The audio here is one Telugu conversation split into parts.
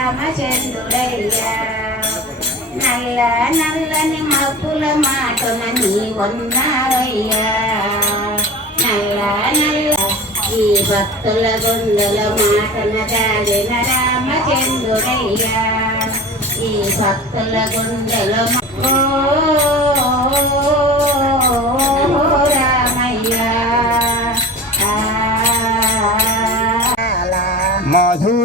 రామచంద్రుడయ్యా నల్ల నల్లని మబ్బుల మాటన నీ ఉన్నావయ్యా నల్ల నల్ల ఈ భక్తుల గుండెల మాటన దాడిన రామచంద్రుడయ్యా ఈ భక్తుల గుండెల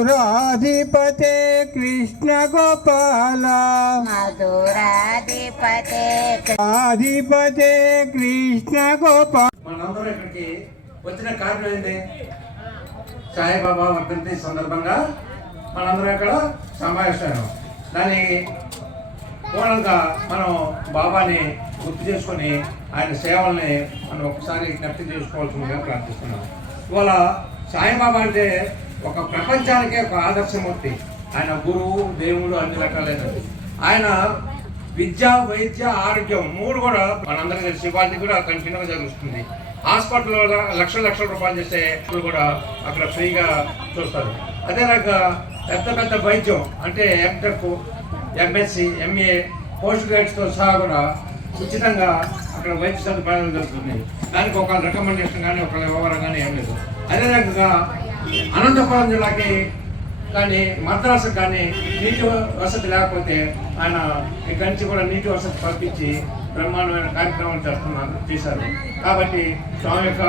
మధురాధిపతే కృష్ణ గోపాల మధురాధిపతే అధిపతే కృష్ణ గోపాల. మనందరం ఇక్కడికి వచ్చిన కారణం ఏంటి? సాయిబాబా వర్ధంతి సందర్భంగా మనందరం ఇక్కడ సమావేశం. దాని మూలంగా మనం బాబాని గుర్తు చేసుకొని ఆయన సేవల్ని మనం ఒకసారి జ్ఞప్తి చేసుకోవాల్సిందిగా ప్రార్థిస్తున్నాం. ఇవాళ సాయిబాబా అంటే ఒక ప్రపంచానికే ఒక ఆదర్శమూర్తి. ఆయన గురువు, దేవుడు, అన్ని రకాలైనది. ఆయన విద్య, వైద్య, ఆరోగ్యం మూడు కూడా మనందరికీ తెలిసి వాళ్ళది కూడా కంటిన్యూగా జరుగుతుంది. హాస్పిటల్లో లక్షల రూపాయలు చేసే కూడా అక్కడ ఫ్రీగా చూస్తారు. అదే రకంగా పెద్ద పెద్ద వైద్యం అంటే ఎంటెక్, ఎంఎస్సి, ఎంఏ, పోస్ట్ గ్రాడ్యుయేట్స్తో సహా కూడా ఉచితంగా అక్కడ వైద్య సదుపాయాలు జరుగుతుంది. దానికి ఒక రికమెండేషన్ కానీ ఒక వివరం కానీ ఏం లేదు. అదే రకంగా అనంతపురం జిల్లాకి కానీ మద్రాసుకు కానీ నీటి వసతి లేకపోతే ఆయన ఇక్కడి నుంచి కూడా నీటి వసతి పంపించి బ్రహ్మాండమైన కార్యక్రమాలు చేశారు. కాబట్టి స్వామి యొక్క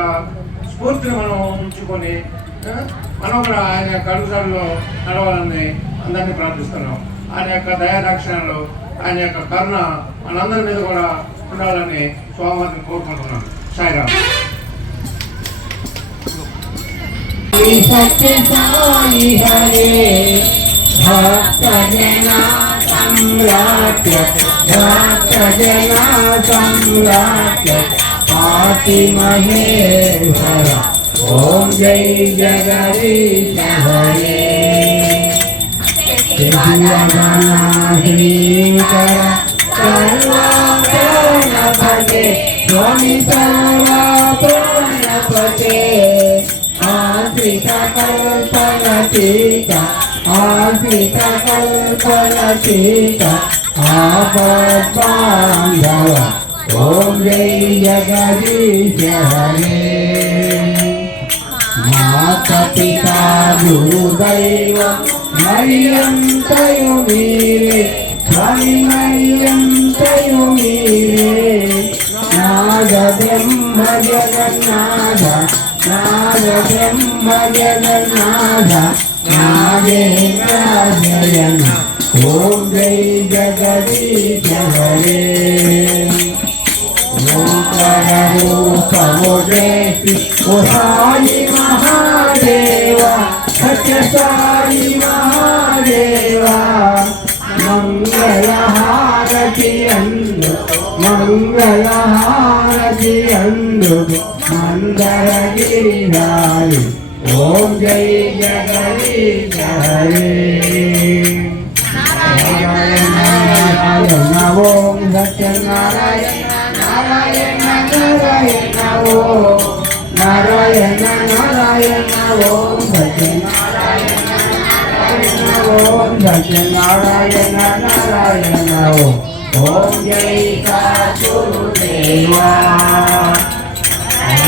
స్ఫూర్తిని మనం ఉంచుకొని మనం కూడా ఆయన యొక్క అడుగుజాడలో నడవాలని అందరినీ ప్రార్థిస్తున్నాం. ఆయన యొక్క దయాదాక్షిణ్యాలు, ఆయన యొక్క కరుణ మనందరి మీద కూడా ఉండాలని స్వామిని కోరుకుంటున్నాం. సాయిరామ్. సత్య సాయి హరే భక్త జనా సంరాట్య భక్త జనా సంరాట్య పాతి మహేశ్వర ఓం జై జగదీశ హరే శ్రీకర సర్వప్రాణపతే స్వామి సర్వప్రాణపతే ఆశ్రిత కల్పలతీక ఆశ్రిత కల్పలతీక ఆపద్బాంధవ ఓం జై జగదీశ హరే మాతా పితా గురు దైవం మయ్యంతయు మీరే స్వామి మయ్యంతయు మీరే నాద బ్రహ్మ జగన్నాథ నాద బ్రహ్మ జగన్నాథ నాగేంద్రాజయన ఓం జై జగదీశ హరే ఓంకార రూపముదేసి ఓ సాయి మహాదేవ సత్య సాయి మహాదేవ మంగళహారతి అందు మంగళహారతి అందు మందర గిరిధారి ఓం జై జగదీశ హరే నారాయణ ఓం సత్యనారాయణ నారాయణ నారాయణ ఓం నారాయణ నారాయణ ఓం సత్యనారాయణ నారాయణ ఓం సత్యనారాయణ నారాయణ ఓం జై సద్గురుదేవా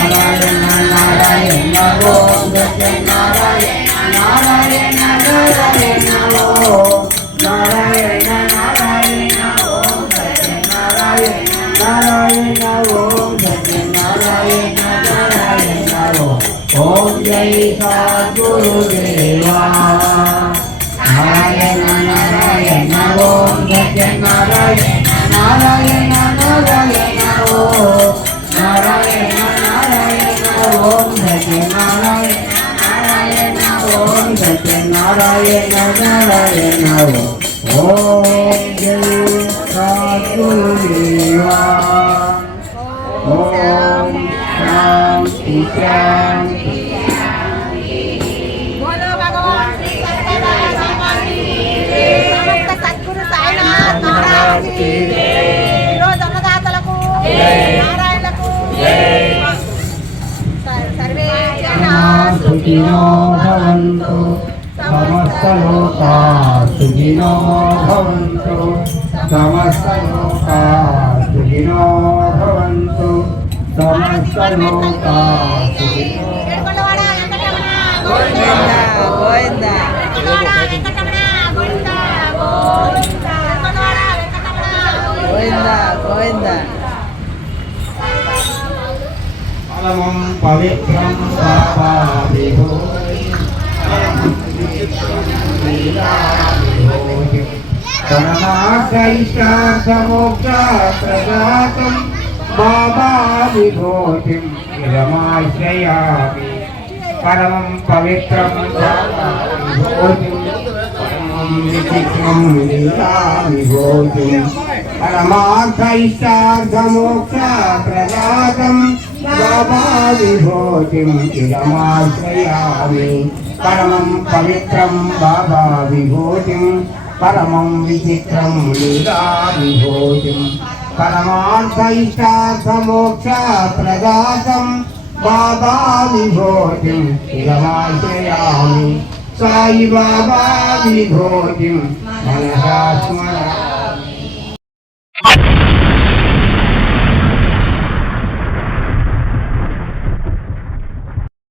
నారాయణ నారాయణ ఓం సత్యనారాయణ నారాయణ నారాయణ ఓం నారాయణ నారాయణ ఓం సత్యనారాయణ నారాయణ ఓం సత్యనారాయణ నారాయణ ఓం జై సద్గురుదేవా నారాయణ నారాయణ ఓం సత్యనారాయణ నారాయణ నారాయణ ఓం నారాయణ నారాయణ ఓం సత్యనారాయణ నారాయణ ఓం సత్యనారాయణ నారాయణ ఓం జై సద్గురుదేవా ఓం శాంతి శాంతి. बोलो भगवान श्री सत्यनारायण समस्त सद्गुरु साईनाथ महाराज की रोज अन्नदातలకు నారాయణకు सर्वे जना సుఖినో భవంతు సమస్త లోకా సుఖినో భవంతు సమస్తలోకా సుఖినో భవంతు సమస్తలోకా సుఖినో ఏడుకొండవాడ వెంకటరమణ గోవింద గోవింద ఏడుకొండవాడ వెంకటరమణ గోవింద గోవింద ఏడుకొండవాడ వెంకటరమణ గోవింద గోవింద పరమం పవిత్రం పాపా పరమార్థైష్టార్థమోక్షప్రదాతం బాబా విభూతిం ఇదమాశ్రయామి పరమం పవిత్రం బాబా విభూతిం పరమం విచిత్రం లీలా విభూతిం పరమార్థైష్టార్థమోక్షప్రదాతం బాబా విభూతిం ఇదమాశ్రయామి పరమం పవిత్రం బాబా విభూతిం పరమం విచిత్రం లీలా విభూతిం పరమార్థైష్టార్థమోక్షప్రదాతం బాబా విభూతిం ఇదమాశ్రయామి సాయి బాబా విభూతిం మనసా స్మరామి